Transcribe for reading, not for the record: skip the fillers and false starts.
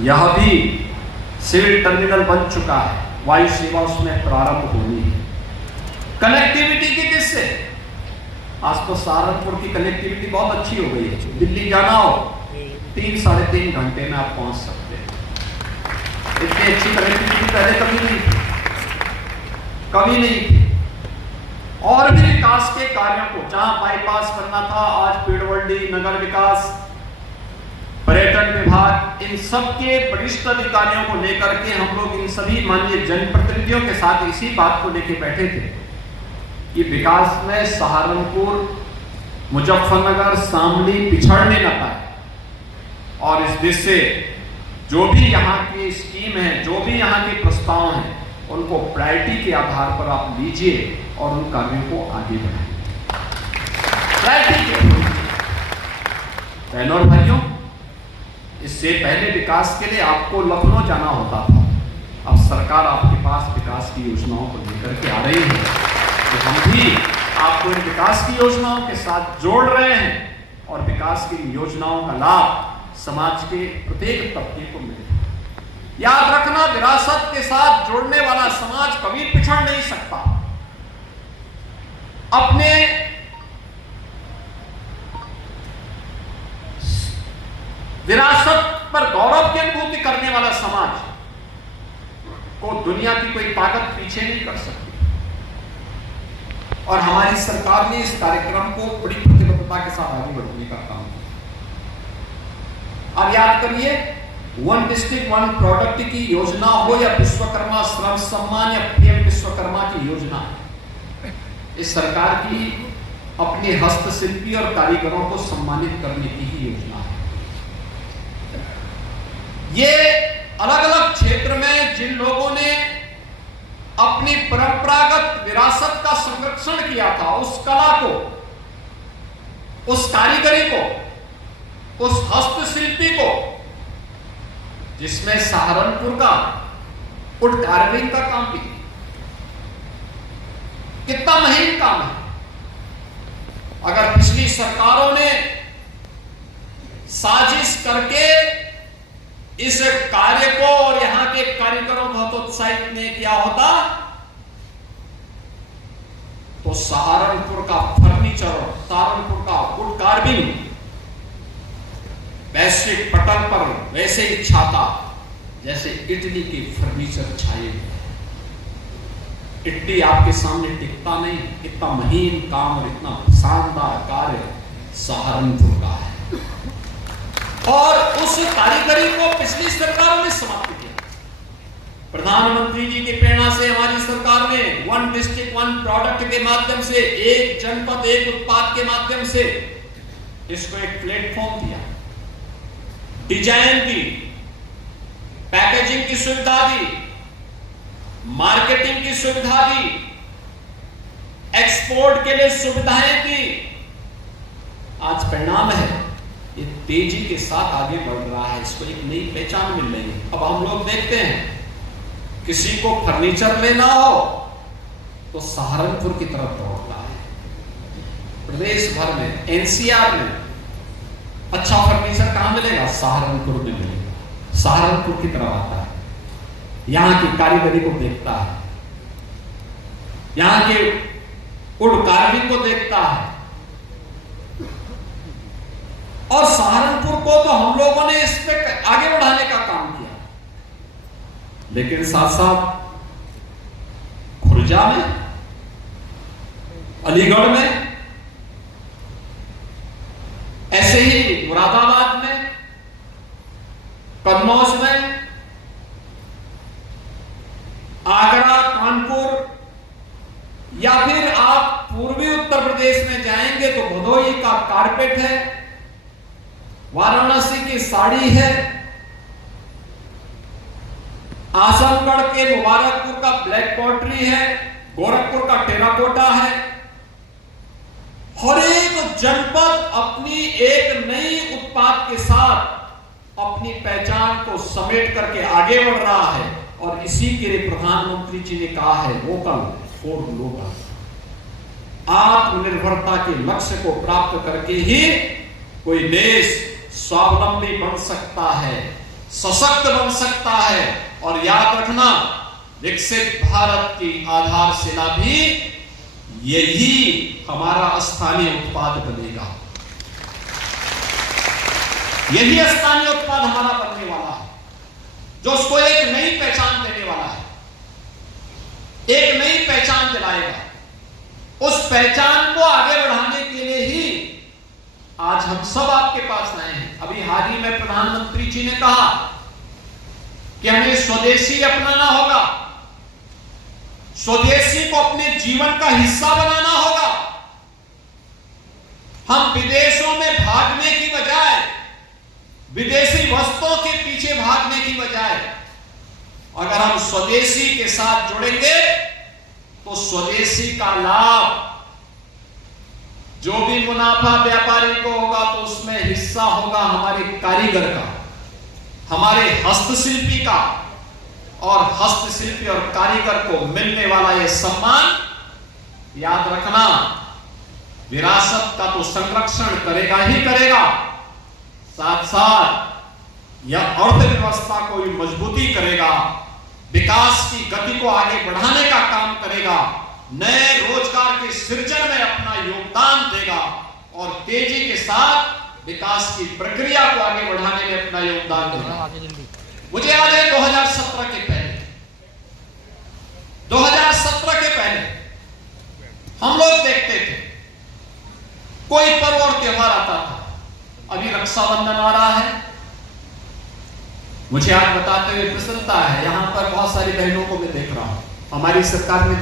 यह भी civil terminal बन चुका है, वायु सेवा उसमें प्रारंभ होनी है। कनेक्टिविटी की किससे? आज तो सहारनपुर की कनेक्टिविटी बहुत अच्छी हो गई है। दिल्ली जाना हो 3-3.5 घंटे में आप पहुंच सकते हैं। इतनी अच्छी कनेक्टिविटी पहले कभी नहीं थी, कभी नहीं थी। और भी विकास के कार्यों को, जहां बाईपास बनना था, आज पीडब्ल्यूडी, नगर विकास, पर्यटन विभाग, इन सब के वरिष्ठ अधिकारियों को लेकर के हम लोग इन सभी माननीय जनप्रतिनिधियों के साथ इसी बात को लेकर बैठे थे कि विकास में सहारनपुर, मुजफ्फरनगर, शामली पिछड़ने न पाए। और इस देश से जो भी यहाँ की स्कीम है, जो भी यहाँ के प्रस्ताव हैं, उनको प्रायोरिटी के आधार पर आप लीजिए और उन कार्यों को आगे बढ़ाइए। प्रायोरिटी के बहनों और भाइयों, इससे पहले विकास के लिए आपको लखनऊ जाना होता था। अब सरकार आपके पास विकास की योजनाओं को लेकर के आ रही है, तो हम भी आपको इन विकास की योजनाओं के साथ जोड़ रहे हैं और विकास की योजनाओं का लाभ समाज के प्रत्येक तबके को मिले। याद रखना, विरासत के साथ जोड़ने वाला समाज कभी पिछड़ नहीं सकता। अपने विरासत पर गौरव की अनुभूति करने वाला समाज को दुनिया की कोई ताकत पीछे नहीं कर सकती। और हमारी सरकार ने इस कार्यक्रम को बड़ी प्रतिबद्धता के साथ आगे बढ़ाने का काम किया। अब याद करिए, 1 डिस्ट्रिक्ट 1 प्रोडक्ट की योजना हो या विश्वकर्मा श्रम सम्मान या पीएम विश्वकर्मा की योजना, इस सरकार की अपने हस्तशिल्पी और कारीगरों को सम्मानित करने की ही योजना है। ये अलग अलग क्षेत्र में जिन लोगों ने अपनी परंपरागत विरासत का संरक्षण किया था, उस कला को, उस कारीगरी को, उस हस्तशिल्पी को, जिसमें सहारनपुर का वुड कार्विंग का काम भी, कितना महीन काम है। अगर पिछली सरकारों ने साजिश करके इस कार्य को और यहां के कारीगरों को हतोत्साहित नहीं किया होता, तो सहारनपुर का फर्नीचर, सहारनपुर का वुड कार्विंग वैश्विक पटल पर वैसे ही छाता जैसे इटली के फर्नीचर छाए। इटली आपके सामने टिकता नहीं, इतना महीन काम और इतना शानदार कार्य सहारनपुर का है। और उस कारीगरी को पिछली सरकारों ने समाप्त किया। प्रधानमंत्री जी की प्रेरणा से हमारी सरकार ने 1 डिस्ट्रिक्ट 1 प्रोडक्ट के माध्यम से, एक जनपद एक उत्पाद के माध्यम से इसको एक प्लेटफॉर्म दिया, डिजाइन दी, पैकेजिंग की सुविधा दी, मार्केटिंग की सुविधा दी, एक्सपोर्ट के लिए सुविधाएं दी। आज परिणाम है, ये तेजी के साथ आगे बढ़ रहा है, इसको एक नई पहचान मिल रही है। अब हम लोग देखते हैं, किसी को फर्नीचर लेना हो तो सहारनपुर की तरफ दौड़ता है। प्रदेश भर में, एनसीआर में अच्छा फर्नीचर कहां मिलेगा? सहारनपुर में मिलेगा। सहारनपुर की तरफ आता है, यहां की कारीगरी को देखता है, यहां के वुड कार्विंग को देखता है। और सहारनपुर को तो हम लोगों ने इस पे आगे बढ़ाने का काम किया, लेकिन साथ साथ खुर्जा में, अलीगढ़ में, ऐसे ही मुरादाबाद में, कन्नौज में, आगरा, कानपुर, या फिर आप पूर्वी उत्तर प्रदेश में जाएंगे तो भदोही का कारपेट है, वाराणसी की साड़ी है, आजमगढ़ के मुबारकपुर का ब्लैक पॉटरी है, गोरखपुर का टेराकोटा है। हर एक जनपद अपनी एक नई उत्पाद के साथ अपनी पहचान को समेट करके आगे बढ़ रहा है। और इसी के लिए प्रधानमंत्री जी ने कहा है, वोकल फॉर लोकल। आत्मनिर्भरता के लक्ष्य को प्राप्त करके ही कोई देश स्वावलंबी बन सकता है, सशक्त बन सकता है। और याद रखना, विकसित भारत की आधारशिला भी यही हमारा स्थानीय उत्पाद बनेगा। यही स्थानीय उत्पाद हमारा बनने वाला है, जो उसको एक नई पहचान देने वाला है, एक नई पहचान दिलाएगा। उस पहचान को आगे बढ़ाने के लिए ही आज हम सब आपके पास आए हैं। अभी हाल ही में प्रधानमंत्री जी ने कहा कि हमें स्वदेशी अपनाना होगा, स्वदेशी को अपने जीवन का हिस्सा बनाना होगा। हम विदेशों में भागने की बजाय, विदेशी वस्तुओं के पीछे भागने की बजाय, अगर हम स्वदेशी के साथ जुड़ेंगे तो स्वदेशी का लाभ, जो भी मुनाफा व्यापारी को होगा तो उसमें हिस्सा होगा हमारे कारीगर का, हमारे हस्तशिल्पी का। और हस्तशिल्पी और कारीगर को मिलने वाला यह सम्मान, याद रखना, विरासत का तो संरक्षण करेगा ही करेगा, साथ साथ यह अर्थव्यवस्था को भी मजबूती करेगा, विकास की गति को आगे बढ़ाने का काम करेगा, नए रोजगार के सृजन में अपना योगदान देगा और तेजी के साथ विकास की प्रक्रिया को आगे बढ़ाने में अपना योगदान देगा। मुझे याद है 2017 के पहले, 2017 के पहले हम लोग देखते थे कोई पर्व और त्योहार आता था। अभी रक्षाबंधन आ रहा है, मुझे आज बताते हुए प्रसन्नता है, यहां पर बहुत सारी बहनों को मैं देख रहा हूं। हमारी सरकार ने